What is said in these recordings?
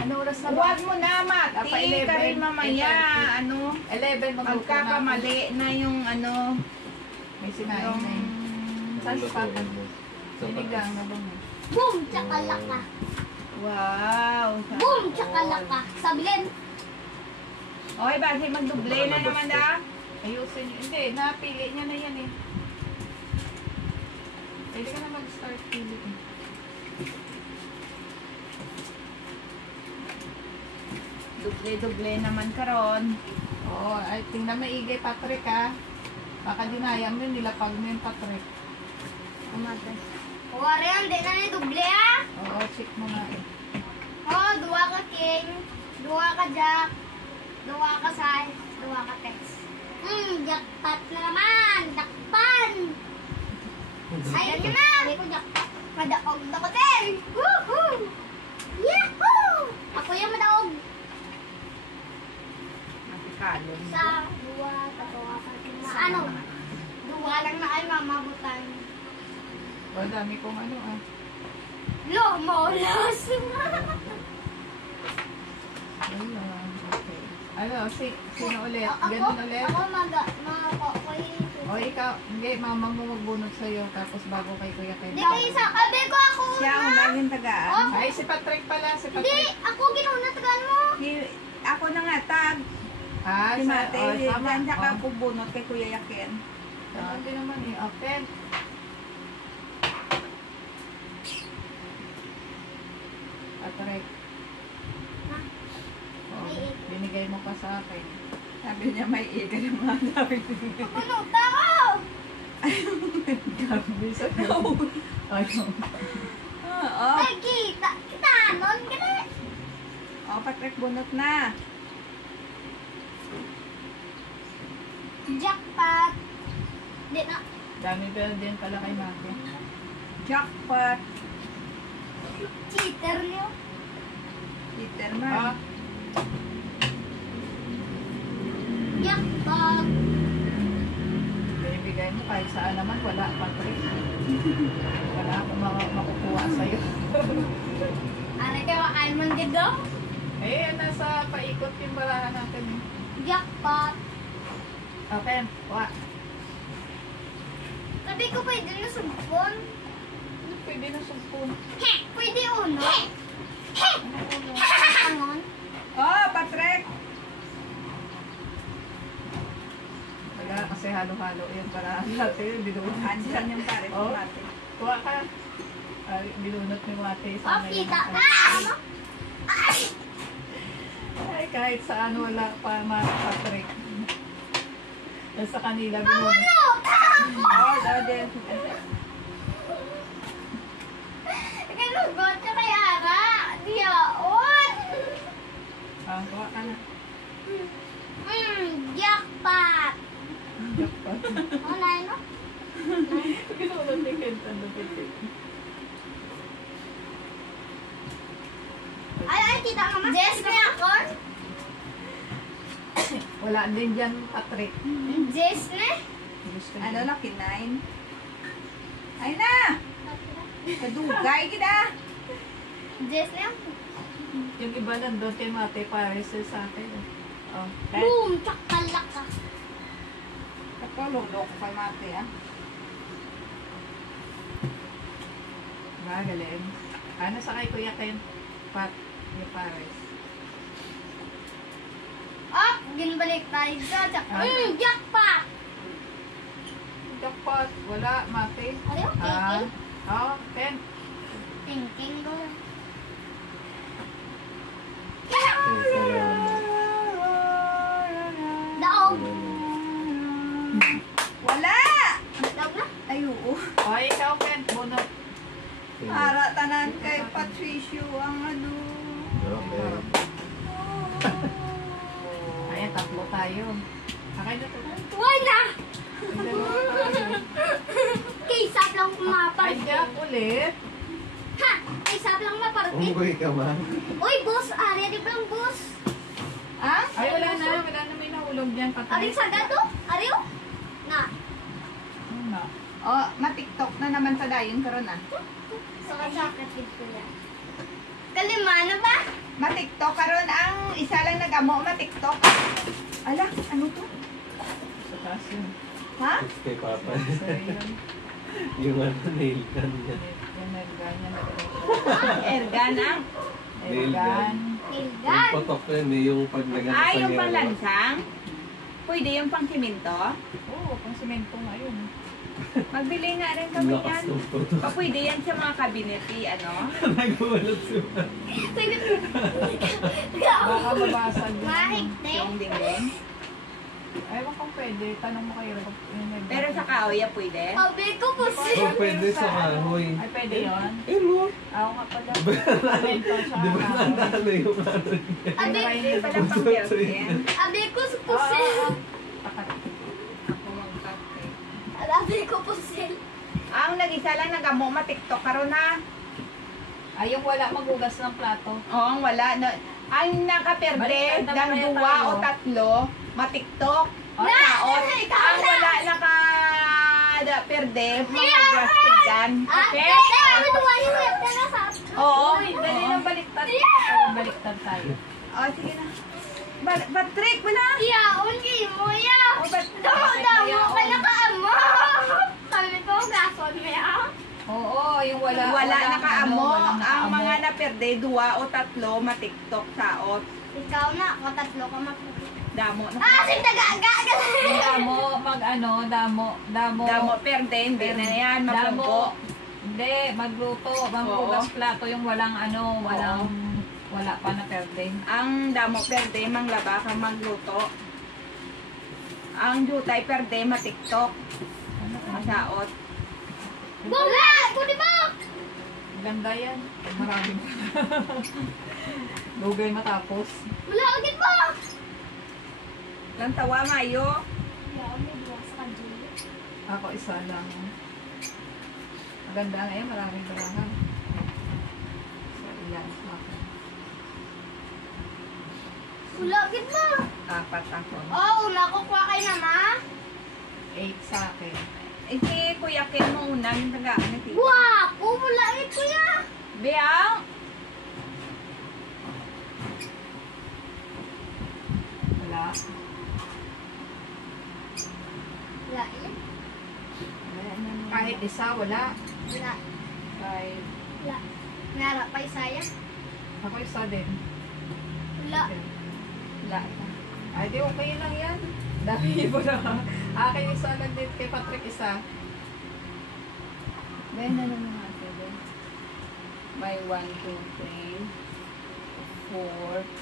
Ano oras na ba? Huwag mo na, Mat. Apa, Tingin ka 11, rin mamaya. 11 magluto na ako. Magkakamali na yung May sinain na yun. Saan si Papa? Sinigang na ba mo? Boom! Chakalaka. Wow. Boom! Chakalaka. Sablin. Okay, bakit magduble na naman na? Ayusin niyo. Hindi, napili niya na yan eh. Pwede ka na mag-start pili eh. Duble-duble naman karon. Oo, ay tingnan maigi, Patrick ha. Baka dinayam mo yun, nilapag mo yung Patrick. Umatay. Wari yan, di na ni duble ah. Oo, check mo nga eh. Oh, duwa ka king. Duwa ka jack. Duwa ka size. Duwa ka tex. Jackpot na naman. Jackpan. Ayan nyo na. Hindi ko jackpot. Madaog na ko din. Woohoo! Yahoo! Ako yung madaog. Natikalon. Sa duwa, tatawa ka. Sa ano? Duwa lang na ay mamabutan. O, dami kong ano ah. Lo, molas. Ayun, okay. Ano, sino ulit? Ako, Ganun ulit? ako ako O, ikaw, hindi, mama mo magbunot sa'yo, tapos bago kay Kuya Ken. Hindi kayo isa. Abi ko ako Siya ang una. laging tagaan. Ay, si Patrick pala, si Hindi, Patrick. ako ginuna tagaan mo. Ako na nga, tag. Ah, Si Mate, tama. dyan siya Oh. ka pubunot kay Kuya Yakin. Tama din naman eh. Okay. Patrick. Ha? Oh, May egg. binigay mo pa sa akin. Sabi niya may iga ng mga sabi niya. Punuta ko. Gabi sa'yo. Ayaw. Oo. Ay, kita. Kita, nun ka na. Oh, Patrick, bunot na. Jackpot. Di na. Dami pa din pala kay Mate. Jackpot. Cheater niyo. Peter Ah, man. Jackpot. binibigay mo kahit saan naman. Wala, Patrick. Wala akong makukuha sa'yo. Ano kayo, almond gido? Eh, nasa paikot yung barahan natin. eh. Jackpot. Okay, wa. Sabi ko pwede na sumpon. Pwede na sumpun. Pwede uno. Ano? Angon. Oh, Patrick. Wala, kasi halo-halo yung barahan natin. Binunot. Andyan yung pare Oh. natin. Kuha ka. Ay, binunot ni Mate. Oh, Sana kita. yung- Ano? Ay, kahit saan wala pa, Patrick. Sa kanila Ano? binunot. Oh, dahil. Kalugot ka kay Ara. Diyaon. Ah, kuha ka na. Jackpot. Jackpot. Oh, nai no? Binunot ni Kenta na Patrick. Ay, kita ka ma? Jess na ako? Wala din dyan, Patrick. Jess na? Gusto Ano niya. na, kinain? Ay na! Kadugay kita! Jess na? Yung iba nandun kay Mate, pares sa akin. Oh, Boom! Chakalaka. Ako, lolo ko kay Mate, ah. magaling. Ano sa kay Kuya Ken? Pat, yung pares. Oh, ginbalik tayo sa jackpot. Jackpot, wala, Mate. Ano yung Ah, thinking? oh, Ken. Thinking ko. Daog. Wala! Daog na? Ay, oo. Oh, ikaw, Ken, bunot. Para tanan kay Patricio ang ano. Ayan, tatlo tayo. Akay na to. Wala! Dalawa tayo. Kaysap lang Ay, maparot. Jack, ulit. Ha! Kaysap lang maparot. Umuwi ka ba? Uy, boss! Ari, di ba ang boss? Ah? Ay, wala na may nahulog dyan, Ari, Patrick. sagado? Ari, oh? Na. Ano na? Oh, ma-TikTok na naman sa dayon karon ah. Sa kasakit ko yan. Kalima na ba? Ma-TikTok karon ang isa lang nag-amo ma-TikTok. Ala, ano to? Sa taas yun. Ha? It's kay Papa. Sa yun. Yung ano, nail gun niya. Yung nag-ganyan na Ergan ang. Nail gun. Yung Ilgan. patok yun eh, yung pag nagano Ay, sa yung yero. panglansang? Pwede yung pang siminto? Oo, pang semento nga yun. Magbili nga rin kami Lakas yan. ng puto. O pwede yan sa mga kabineti, ano? Nagwalat siya. Baka mabasag yun. Mahigte. Yung dingding. Ewan kung pwede. Tanong mo kayo. Pero sa kahoy, pwede? Sabi ko po Oh, pwede sa kahoy. Ay, pwede yun. Eh mo, Ako nga pala. Semento siya. di ba nandalo yung ano niya? Abi, Hindi pala pang built-in. abi ko sa Oo, pusil. oo. Takat. Ako magkate. Abi ko pusil. Ang nag-isa lang nag-amo, ma-TikTok karon na. Ay, yung wala maghugas ng plato. Oo, ang wala. Ang nakaperde, Baliktad na ng kaya duwa tayo. o tatlo, ma-TikTok. Oh, Taot. ikaw Ang na. wala naka-perde, mga plastikan. Okay? Ano ba yung webta na sa? Oo. Uy, dali ng baliktad. Baliktad tayo. Oh, sige na. Patrick, wala. Iya, ungi mo ya. Oh, Damo ka na kaamo. Sabi ko, gason mo ya. Oo, yung wala Walang nakaamo. ano, walang Ang nakaamo. mga naperde, duwa o tatlo, ma-TikTok saot. Ikaw na, ako tatlo ka maputi. Damo. Sim tagaga. Damo, damo. Damo perde, hindi na yan. Damo. Magbubo. Hindi, magluto. Maghugas plato yung walang ano, wala pa na perde. Ang damo perde, manglaba kang magluto. Ang jutay perde, ma-TikTok. Masaot. Wala! Kundi ba? Ganda yan. Maraming. Lugay matapos. Wala, agad ba? Lang tawa, Mayo. Yeah, may buwas ka, Julie. Ako isa lang. Maganda na yan. Maraming barahan. So, ilan sa akin. Wala, agad ba? Apat ako. Oh, una ko kwa kay mama. 8 sa akin. Eh, si Kuya Ken mo una, yung tagaan ni Tita. Wako, wala agad kuya. Biang! Wala. Wala eh. Kahit isa, wala. Wala. Kahit Wala. Nara pa isaya. ako isa din. Wala. Wala. Ay, di okay lang yan. Dami mo na. Akin isa lang din. Kay Patrick isa. Then, ano natin din? May 1, 2, 3, 4,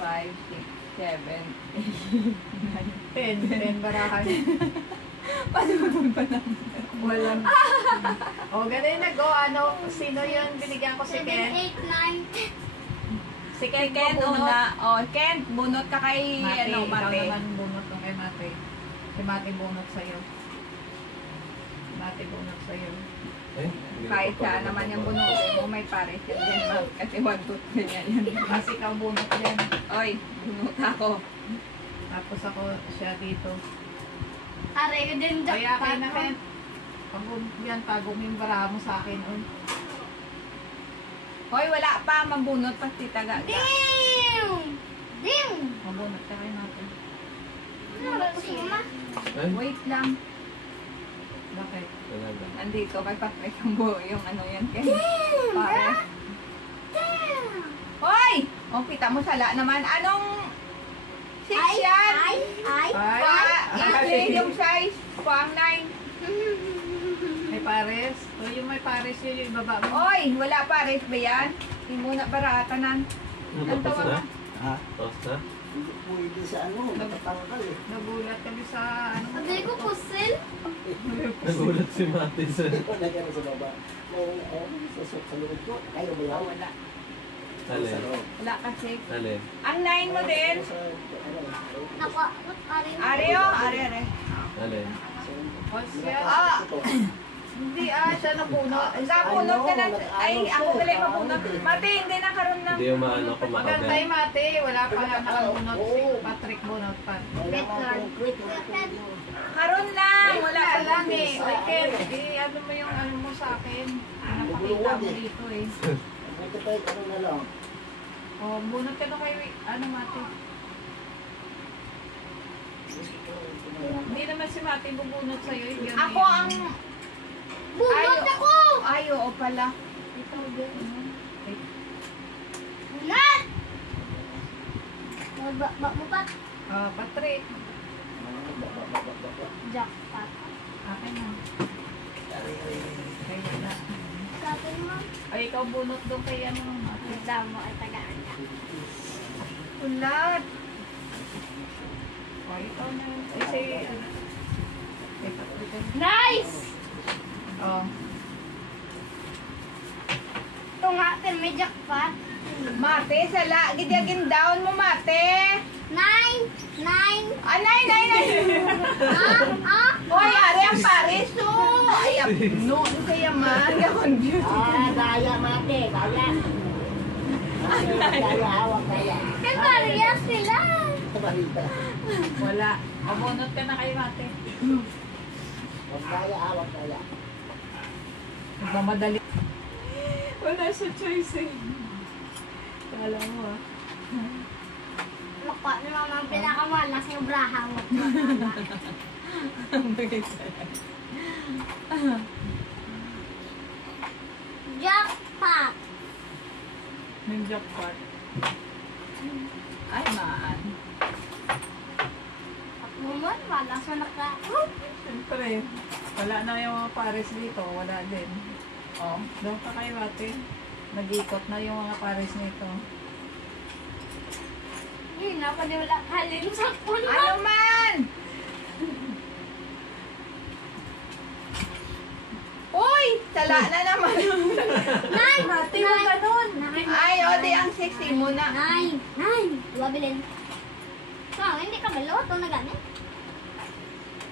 5, 6, 7, 8, 10 barahan. Paano mo ba na? Walang. O, ganun na go. Ano, sino yun? Binigyan ko si 7, Ken. 8, 9. Si Ken, Ken, bunot. una. Oh, Ken, bunot ka kay, Mate, ano, ikaw Mate. naman bunot ng kay Mate. Si Mate bunot sa'yo. Mate bunot sa'yo. Eh, hindi Kahit ko pa siya naman yung bunutin mo, may pares yan din, ma'am. Kasi 1, 2, 3 yan. Kasi ikaw bunot yan. Oy, bunot ako. Tapos ako siya dito. Aray ko din Kaya kayo na Ken. Pag yan, tago mo yung baraha mo sa akin. Oh. Hoy, wala pa, mabunot pa si Taga. Damn! Damn! Mabunot ka kayo natin. Ano ba si mama? Ay, Wait lang. Bakit? wala lang. Nandito kay Patrick yung yung ano yan, Ken. Damn! Pare. Damn! Hoy! O, kita mo sala naman. Anong 6 yan? Ay! Ay, yung size. Pang 9. May pares? O yung may pares yun yung baba mo. Oy, wala pares ba yan? Hindi mo na baratanan. Ang Tapos tawa na? ka. Ha? Tapos na? Hindi pwede sa ano, matatangkal eh. Nagulat kami sa ano. Sabi ko pusil. Nagulat si Mate sa... Nagano sa baba. Sa loob ko, kayo ba yan? Oh, wala. Sa Alin? loob. Wala kasi. Alin? Ang 9 mo din. Ako, aray. Areo, are. Alin? Osya. Ah, Hindi siya nabunot. napunot ka na. Ay, ako gali mabunot. Mati, hindi na karoon na. Hindi yung maano ko Maganda makabel. yung Mate. Wala pa lang nakabunot si Patrick bunot pa. Bet Lord. Karon lang, wala pa lang lang eh. Oy, Ken, ano mo yung ano mo sa akin? Napakita mo dito eh. Ito tayo, ano na lang. Oh, bunot ka na kay, ano, Mati. Hindi naman si Mati bubunot sa'yo. Yun Ako ang... Bunot Ay, ako! Ay, oo pala. Ito, din. Bunot! Bak mo pa. Ah, Patrick. Jackpot. Akin na. Kaya na. Sa akin mo. Ay, ikaw bunot doon kay ano, Mati. Magda mo at tagaan ka. Ulat. Oh, ikaw na. Ay, si, ano. Ay, Patrick. Nice! Oh. Ito nga, pero may jackpot. Mate, sala. Gidyagin down mo, mate. 9! 9! Ah, nay. Hoy, ari ang Paris, oh. Ay, no, kaya man. Ka-confused. Daya, mate, daya. Daya, hawak, daya. Kaya parehas sila. Balita. Wala. O, bunot ka na kay Mati. Huwag daya, hawak, daya. Nagmamadali. Wala siya choice eh. Kala mo ah. Mukha naman ang pinakamalas yung braha mo. Jackpot! Yung jackpot. Ay, maan. At naman, malas mo naka... Siyempre, wala na yung mga pares dito. Wala din. Oh, doon ka kayo ate. Nag-ikot na yung mga pares nito. Hindi na pa wala halin sa puno. Ano man? Uy, sala na naman. Nine! Mati mo ganun! Ay, o, di ang sexy mo na. 9! 9! Diba, Bilin? So, hindi ka baloto na ganun.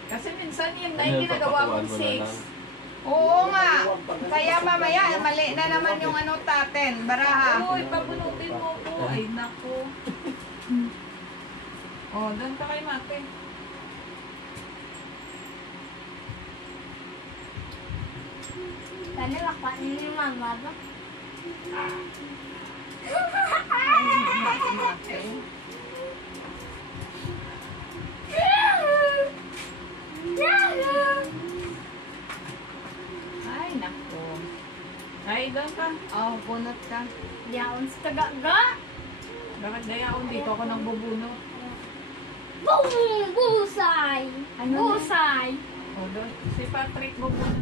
Kasi minsan yung Ano, 9 ginagawa papakuan mong mo na lang. 6. Oo nga. Kaya mamaya, mali na naman yung ano taten. Baraha. Uy, pabunutin mo ko. Ay, naku. Oh, doon ka kay Mate. Kaya lakpan ni mama ba? Ay, naku. Ay, doon ka. Oh, bunot ka. Yaon sa tagaga. Bakit dayaon dito ako nang bubunot? Boom! Busay! Ano na? Busay! Oh, doon. Si Patrick bubunot.